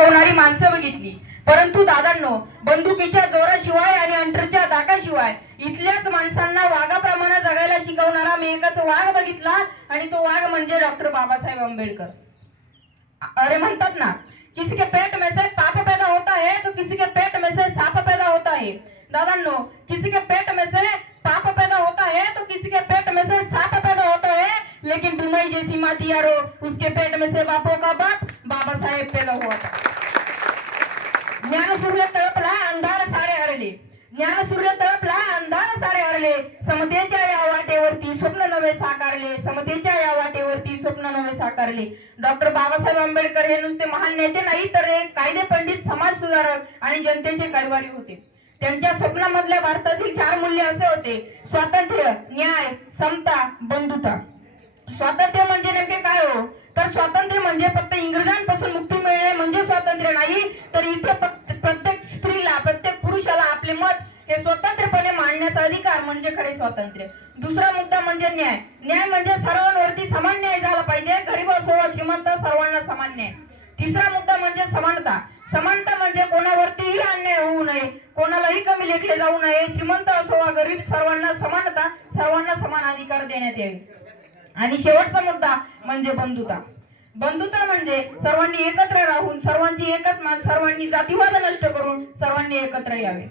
होणारी माणसं बघितली. परंतु दादांनो बंदुकीच्या जोराशिवाय आणि अंटरच्या दाकाशिवाय इथल्याच माणसांना वाघाप्रमाणे जगायला शिकवणारा मी एकच वाघ बघितला आणि तो वाघ म्हणजे डॉक्टर बाबासाहेब आंबेडकर. अरे म्हणतात ना किसी के पेट में से पाप पैदा होता है तो किसी के पेट में से साप पैदा होता है. दादांनो किसी के पेट में से पाप पैदा होता है तो किसी के पेट में से साप पैदा होता है. लेकिन दुमई जैसी माती यारो उसके पेट में से बापों का बाप बाबा साहेब पैदा हुआ था ज्ञानसूर्य तळपला अंधार सारे हरले. ज्ञानसूर्य तळपला अंधार सारे हरले. समतेच्या या वाटेवरती स्वप्न नवे साकारले. समतेच्या या वाटेवरती स्वप्न नवे साकारले. डॉक्टर बाबासाहेब आंबेडकर हे नुसते महान नेते नाही तर एक कायदे पंडित समाज सुधारक आणि जनतेचे कैवारी होते. त्यांच्या स्वप्नामधल्या भारतातील चार मूल्य असे होते. स्वातंत्र्य न्याय समता बंधुता. स्वातंत्र्य म्हणजे हे स्वतंत्रपणे मांडण्याचा अधिकार म्हणजे खरे स्वातंत्र्य. दुसरा मुद्दा म्हणजे न्याय. न्याय म्हणजे सर्वांवरती समान न्याय झाला पाहिजे. गरीब असो श्रीमंत सर्वांना समान न्याय. तिसरा मुद्दा म्हणजे समानता. समानता म्हणजे कोणावरतीही अन्याय होऊ नये. कोणालाही कमी लेखले जाऊ नये. श्रीमंत असो वा गरीब सर्वांना समानता सर्वांना समान अधिकार देण्यात यावे. आणि शेवटचा मुद्दा म्हणजे बंधुता. बंधुता म्हणजे सर्वांनी एकत्र राहून सर्वांची एकच मान सर्वांनी जातीवाद नष्ट करून सर्वांनी एकत्र यावे.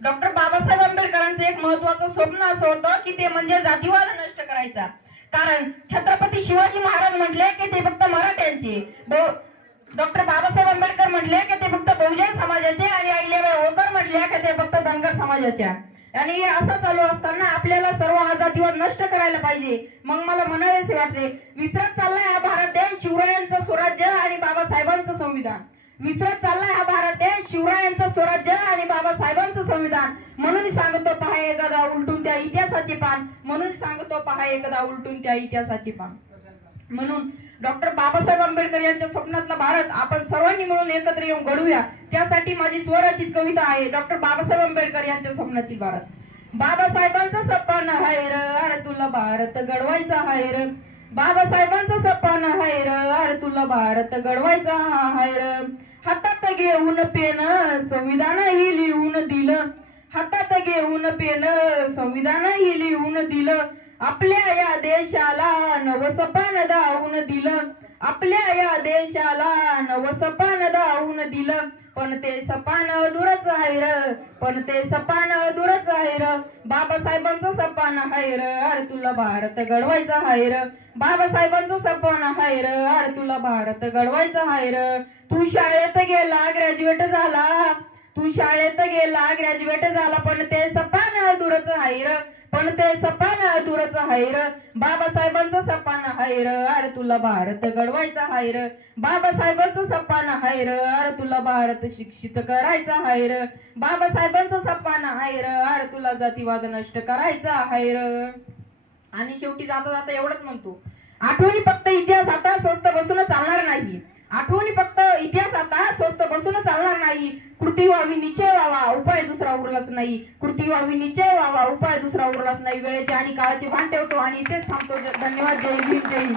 डॉक्टर बाबासाहेब आंबेडकरांचं एक महत्वाचं स्वप्न असं होतं की ते म्हणजे जातीवाद नष्ट करायचा. कारण छत्रपती शिवाजी महाराज म्हटले की ते फक्त मराठ्यांचे. डॉक्टर बाबासाहेब आंबेडकर म्हटले की ते फक्त बहुजन समाजाचे आणि अहिल्याबाई होळकर म्हटले की ते फक्त धनगर समाजाच्या. आणि हे असं चालू असताना आपल्याला सर्व हा नष्ट करायला पाहिजे. मग मला म्हणावेसे वाटते विसरत चाललाय हा भारत देश शिवरायांचं स्वराज्य आणि बाबासाहेबांचं संविधान. विसरत चाललाय हा भारत देश. शिवरायांचं स्वराज्य आणि बाबासाहेबांचं संविधान. म्हणून सांगतो पहा एकदा उलटून त्या इतिहासाचे पान. म्हणून सांगतो पहा एकदा उलटून त्या इतिहासाचे पान. म्हणून डॉक्टर बाबासाहेब आंबेडकर यांच्या स्वप्नातला भारत आपण सर्वांनी मिळून एकत्र येऊन घडूया त्यासाठी माझी स्वरचित कविता आहे डॉक्टर बाबासाहेब आंबेडकर यांच्या स्वप्नातील भारत. बाबासाहेबांचं सपन आहे र अरे तुला भारत घडवायचा हाय र. बाबासाहेबांचं सपन आहे र अरे तुला भारत घडवायचा हाय र. हातात घेऊन पेन संविधान ही लिहून दिलं हातात घेऊन पेन संविधान ही लिहून दिलं आपल्या या देशाला नवसपान दावून दिलं. आपल्या या देशाला नवसपान दावून दिलं. पण ते सपान दूरच आहे र. पण ते सपान दूरच आहे र. बाबासाहेबांचं सपान आहे र. अरे तुला भारत घडवायचा आहे र. बाबासाहेबांचं सपान आहे र. अरे तुला भारत घडवायचा आहे र. तू शाळेत गेला ग्रॅज्युएट झाला. तू शाळेत गेला ग्रॅज्युएट झाला. पण ते सपान दूरच आहे र. पण ते सपान दूरच आहे र बाबासाहेबांचं सपान आहे र अरे तुला भारत घडवायचा आहे र बाबासाहेबांचं सपान आहे र अरे तुला भारत शिक्षित करायचा आहे र बाबासाहेबांचं सपान आहे र अरे तुला जातीवाद नष्ट करायचा आहे र आणि शेवटी जाता जाता एवढंच म्हणतो. आठवणी फक्त इतिहास आता स्वस्त बसून चालणार नाही. आठवणी फक्त इतिहास आता स्वस्त नाही. कृती व्हावी निश्चय व्हावा उपाय दुसरा उरलाच नाही. कृती व्हावी निश्चय व्हावा उपाय दुसरा उरलाच नाही. वेळेचे आणि काळाचे भान ठेवतो आणि इथेच थांबतो. धन्यवाद. जय भीम जय हिंद.